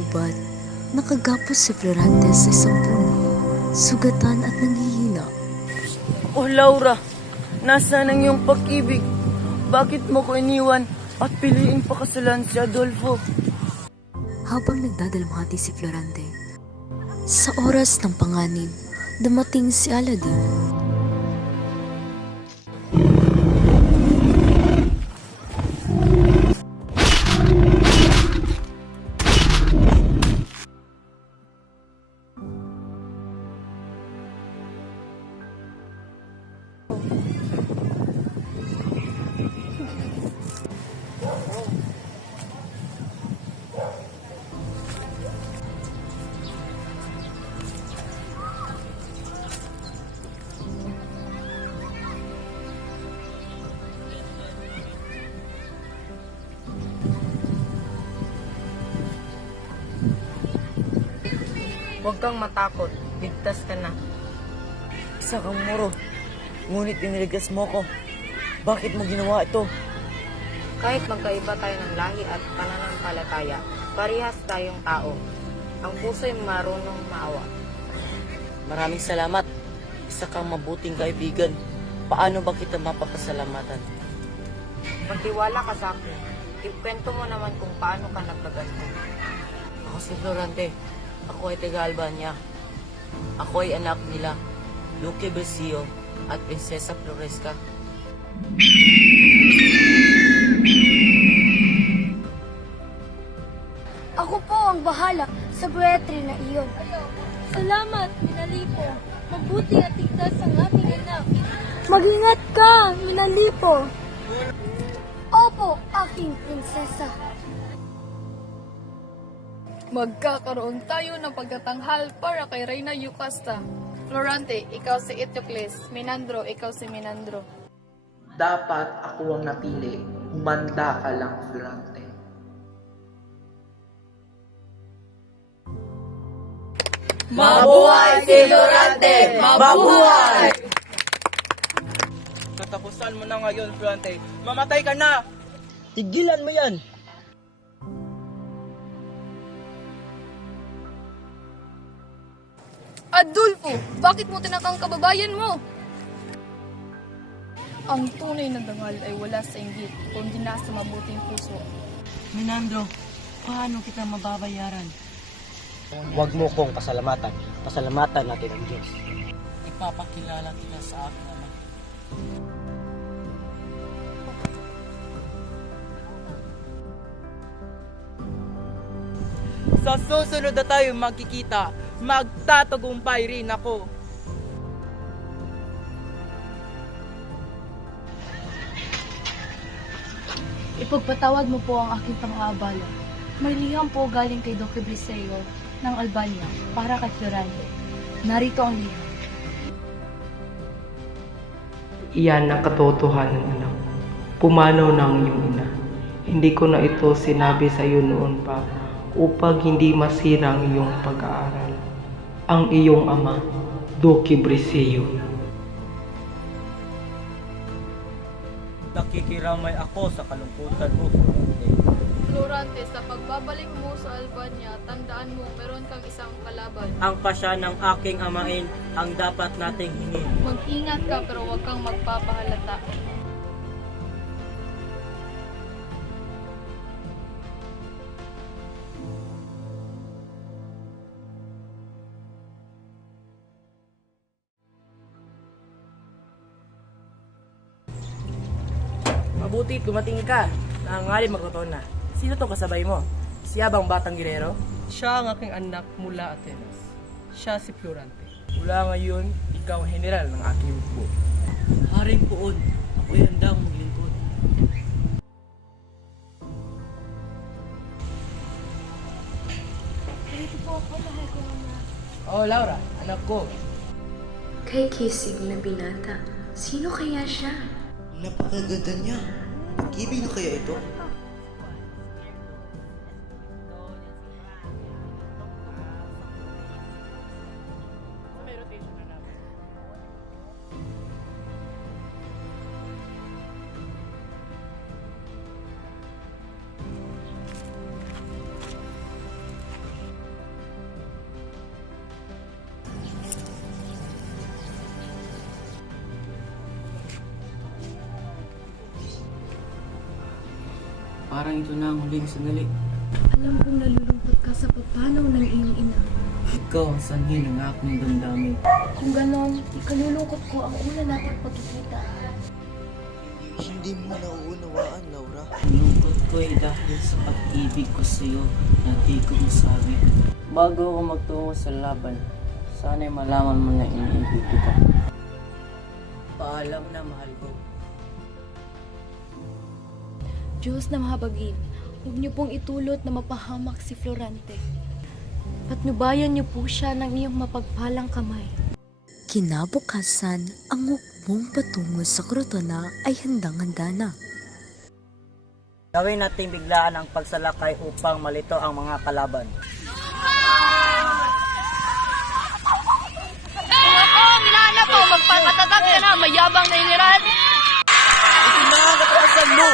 hubad, nakagapos si Florantes sa isang puno, sugatan at nanghihina. Oh Laura, nasaan ang iyong pag-ibig? Bakit mo ko iniwan at piliing pakasalan si Adolfo? Habang nagdadalamhati si Florante, sa oras ng panganib, dumating si Aladdin. Huwag kang matakot, ligtas ka na. Isa kang muro, ngunit iniligas mo ko. Bakit mo ginawa ito? Kahit magkaiba tayo ng lahi at pananampalataya, parehas tayong tao. Ang puso'y marunong maawa. Maraming salamat. Isa kang mabuting kaibigan. Paano ba kita mapapasalamatan? Magtiwala ka sa akin. Ikwento mo naman kung paano ka nagkaganto. Ako si Florante. Ako ay taga-Albania. Ako ay anak nila, Luque Besio at Prinsesa Floresca. Ako po ang bahala sa Guetri na iyon. Salamat, Minalipo. Mabuti at ligtas ang aming anak. Mag-ingat ka, Minalipo. Opo, aking prinsesa. Magkakaroon tayo ng pagtatanghal para kay Reyna Yocasta. Florante, ikaw si Eteocles. Menandro, ikaw si Menandro. Dapat ako ang napili. Humanda ka lang, Florante. Mabuhay si Florante! Mabuhay! Katapusan mo na ngayon, Florante. Mamatay ka na! Tigilan mo yan! Adolfo, bakit mo tinakang kababayan mo? Ang tunay na dangal ay wala sa inggit, kundi nasa mabuting puso. Menandro, paano kita mababayaran? Huwag mo kong pasalamatan. Pasalamatan natin ang Diyos. Ipapakilala kita sa aking ama. Sa susunod na tayo magkikita, magtatagumpay rin ako. Ipagpatawad mo po ang aking pang-aabala. May liham po galing kay Duque Briseo ng Albania para kay Florante. Narito ang liham. Iyan ang katotohanan, anak. Pumanaw ng iyong ina. Hindi ko na ito sinabi sa iyo noon pa upang hindi masira ang iyong pag-aaral. Ang iyong ama, Duque Briseo. Nakikiramay ako sa kalungkutan mo, Florante. Florante, sa pagbabalik mo sa Albania, tandaan mo, meron kang isang kalaban. Ang pasya ng aking amain ang dapat nating hingin. Mag-ingat ka pero huwag kang magpapahalata. Mabuti dumating ka. Nangangali magkataon na. Sino tong kasabay mo? Siya bang batang gilero? Siya ang aking anak mula Atenas. Siya si Florante. Mula ngayon, ikaw ang general ng aking hukbo. Haring poon, ako'y handang maglingkod. Dito po ako, mahal ko mama. Oh, Laura, anak ko. Kay kisig na binata, sino kaya siya? Napakaganda niya. Ibig na kaya ito? Parang ito na ang huling sandali. Alam kong nalulungkot ka sa pagpanaw ng iyong ina. Ikaw ang sanhi ng aking damdamin. Kung ganon, ikalulungkot ko ang una nating pagkikita. Hindi mo nauunawaan, Laura. Lungkot ko ay dahil sa pag-ibig ko sa iyo na di ko masabi. Bago ako magtungo sa laban, sana'y malaman mo na iniibig kita. Paalam na, mahal ko. Diyos na mahabagin, huwag niyo pong itulot na mapahamak si Florante. Patnubayan niyo po siya ng iyong mapagpalang kamay. Kinabukasan, ang hukbong patungo sa Crotona ay handang-handa na. Gawin nating biglaan ang pagsalakay upang malito ang mga kalaban. Hinahanap ko, magpapatatak ka na, mayabang na iniral. Ito na ang katakasan mo!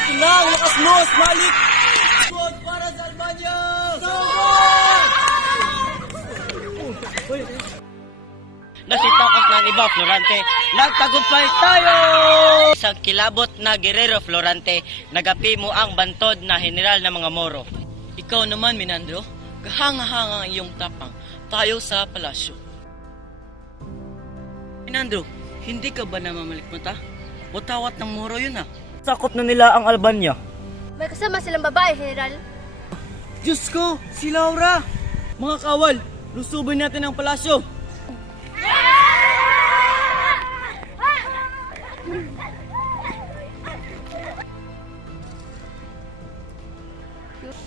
Ito na ang lakas mo, Malik! Squad para sa Albania! Nasitakas ng iba, Florante. Nagtagumpay tayo! Isang kilabot na Guerrero, Florante. Nagapi mo ang bantod na general ng mga Moro. Ikaw naman, Minandro, kahanga-hanga ang iyong tapang. Tayo sa palasyo. Minandro, hindi ka ba namamalikmata? Watawat ng Moro yun ah. Sakop na nila ang Albania. May kasama silang babae, General. Diyos ko, si Laura! Mga kawal, lusubin natin ang palasyo.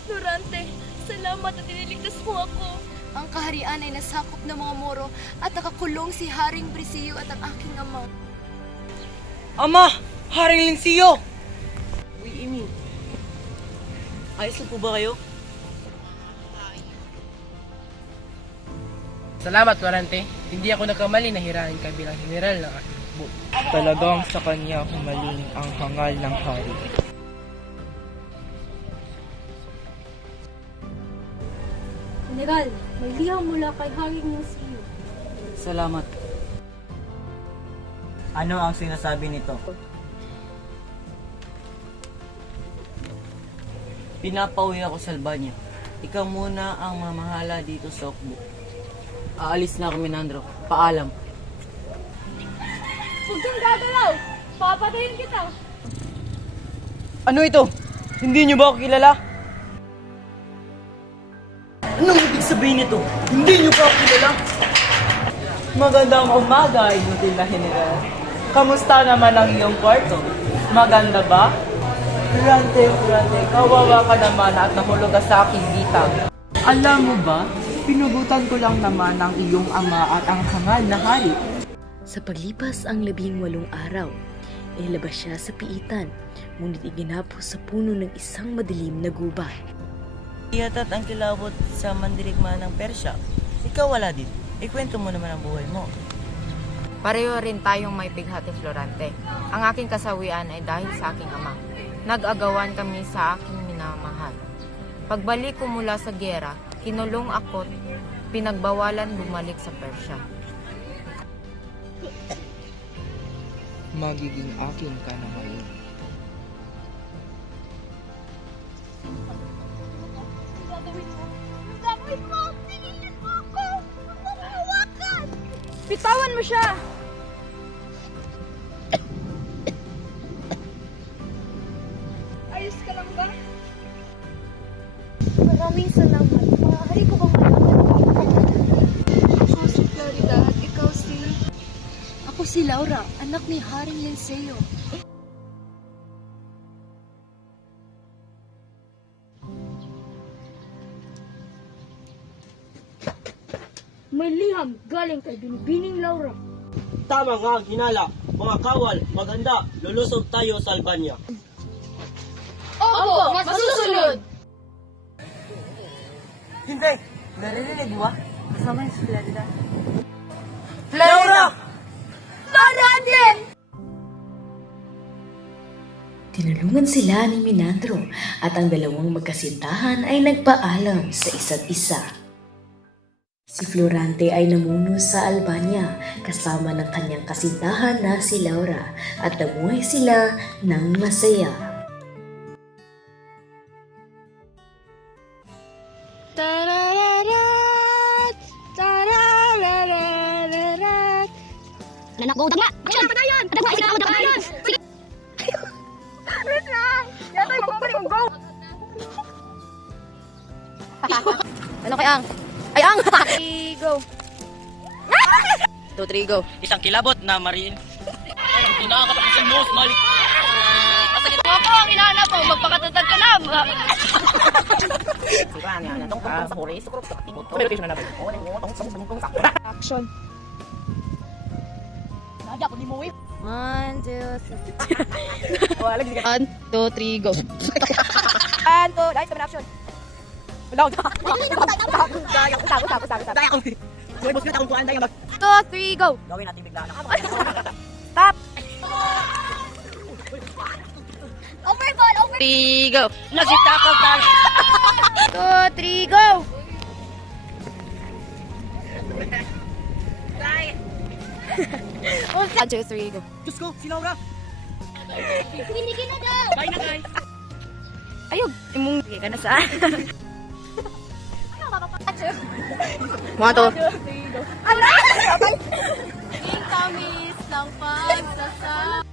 Florante, salamat at iniligtas mo ako. Ang kaharian ay nasakop ng mga Moro at nakakulong si Haring Brisillo at ang aking ama. Ama! Haring Linsio! Uy, Imi. Ayos lang po ba kayo? Salamat, Florante. Hindi ako nagkamali na hirahin ka bilang general ng aking hukbo. Talagang sa kanya humaling ang hangal ng hari. General, may liham mula kay Haring Linsio. Salamat. Ano ang sinasabi nito? Pinapauwi ako sa Albania. Ikaw muna ang mamahala dito sa hukbo. Aalis na ako, Minandro. Paalam. Huwag kang gagalaw! Papatayin kita! Ano ito? Hindi niyo ba ako kilala? Anong ibig sabihin nito? Hindi niyo ba ako kilala? Magandang umaga, inutil na general. Kamusta naman ang iyong kwarto? Maganda ba? Florante, kawawa ka naman at nahulog ka sa aking bitag. Alam mo ba, pinugutan ko lang naman ang iyong ama at ang hangal na hari. Sa paglipas ang 18 araw, inilabas siya sa piitan, ngunit iginapos sa puno ng isang madilim na gubat. Iyatat ang kilabot sa mandirigma ng Persya. Ikaw wala din. Ikwento mo naman ang buhay mo. Pareho rin tayong may bighati, Florante. Ang aking kasawian ay dahil sa aking ama. Nag-agawan kami sa aking minamahal. Pagbalik ko mula sa giyera, kinulong ako't pinagbawalan bumalik sa Persya. Magiging akin ka na ngayon. Gagawin mo! Pinilit mo ako! Mahawakan! Bitawan mo siya! Ayos ka lang ba? Maraming salamat. Maaari ko bang malaman? Ako si Florida at ikaw si... Ako si Laura, anak ni Haring Linsio. May liham galing kay Binibining Laura. Tama nga ang hinala. Mga kawal, maganda. Lulusog tayo sa Albania. Opo, masusunod! Hindi! Narinig mo ah? Kasama yung sila nila. Laura! Tinulungan sila ni Minandro at ang dalawang magkasintahan ay nagpaalam sa isa't isa. Si Florante ay namuno sa Albania kasama ng kanyang kasintahan na si Laura at namuhay sila ng masaya. Ayan, patayan! Patayan! Sige! Wait lang! Yata yung kumpari kong go! Ano kay Ang? Ay, Ang! 3, go! 2, 3, go. Isang kilabot na marin. Pinakatapusin mo, malik. Ako ang hinahanap mo, magpakatatag ka na. Action. 1, 2, 1, 2, 3, go. 1, 2, dahil sa action. Two, three, go! Gawin natin bigla. Stop! Overball! Over! 3, go! Nasita ko tayo. 2, 3, go! One, 2, 3, go. Diyos ko, si Laura. Pinigin na daw! Bye na guys. Ayog! Imong ka na sa... 1, 2. Tamis ng pagsasama.